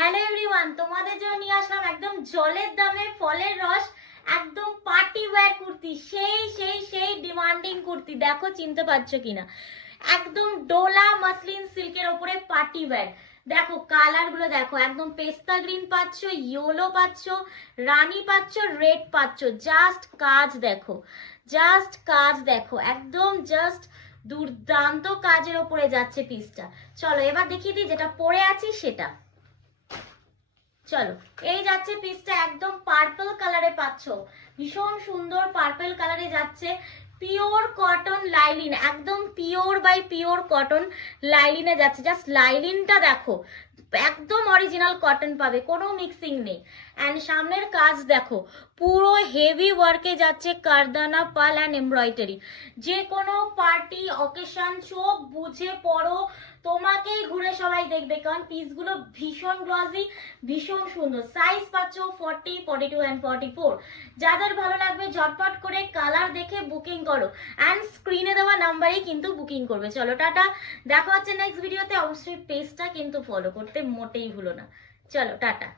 Hello everyone, তোমাদের জন্য নিয়ে আসলাম একদম জলের দামে ফলের রস, একদম পার্টি ওয়্যার কুর্তি। সেই ডিমান্ডিং কুর্তি, দেখো চিনতে পারছো কিনা। একদম ডোলা মাসলিন সিল্কের ওপরে পার্টি ওয়্যার। দেখো কালার গুলো দেখো, একদম পেস্তা গ্রিন পাচ্ছ, ইয়েলো পাচ্ছ, রানী পাচ্ছ, রেড পাচ্ছ। জাস্ট কাজ দেখো, জাস্ট কাজ দেখো, একদম জাস্ট দুর্দান্ত কাজের ওপরে যাচ্ছে পিসটা। চলো এবার দেখিয়ে দিই যেটা পরে আছি সেটা। চলো এই যাচ্ছে পিসটা, একদম পার্পল কালারে পাচ্ছ, ভীষণ সুন্দর পার্পল কালারে যাচ্ছে। পিওর কটন লাইলিন, একদম পিওর বাই পিওর কটন লাইলিনে যাচ্ছে। জাস্ট লাইলিনটা দেখো, একদম অরিজিনাল কটন পাবে, কোনো মিক্সিং নেই। অ্যান্ড সামনের কাজ দেখো, পুরো হেভি ওয়ার্কে যাচ্ছে কারদানা পাল অ্যান্ড এমব্রয়ডারি। যে কোনো পার্টি অকেশন চোখ বুঝে পড়ো, তোমাকেই ঘুরে সবাই দেখবে, কারণ পিসগুলো ভীষণ গ্লসি, ভীষণ সুন্দর। সাইজ পাচ্ছ 40, 42 অ্যান্ড 44। যাদের ভালো লাগবে ঝটপট করে কালার দেখে বুকিং করো, অ্যান্ড স্ক্রিনে দেওয়া নাম্বারেই কিন্তু বুকিং করবে। চলো টাটা, দেখা হচ্ছে নেক্সট ভিডিওতে। অবশ্যই পেজটা কিন্তু ফলো করতে মোটেই ভুলো না। চলো টাটা।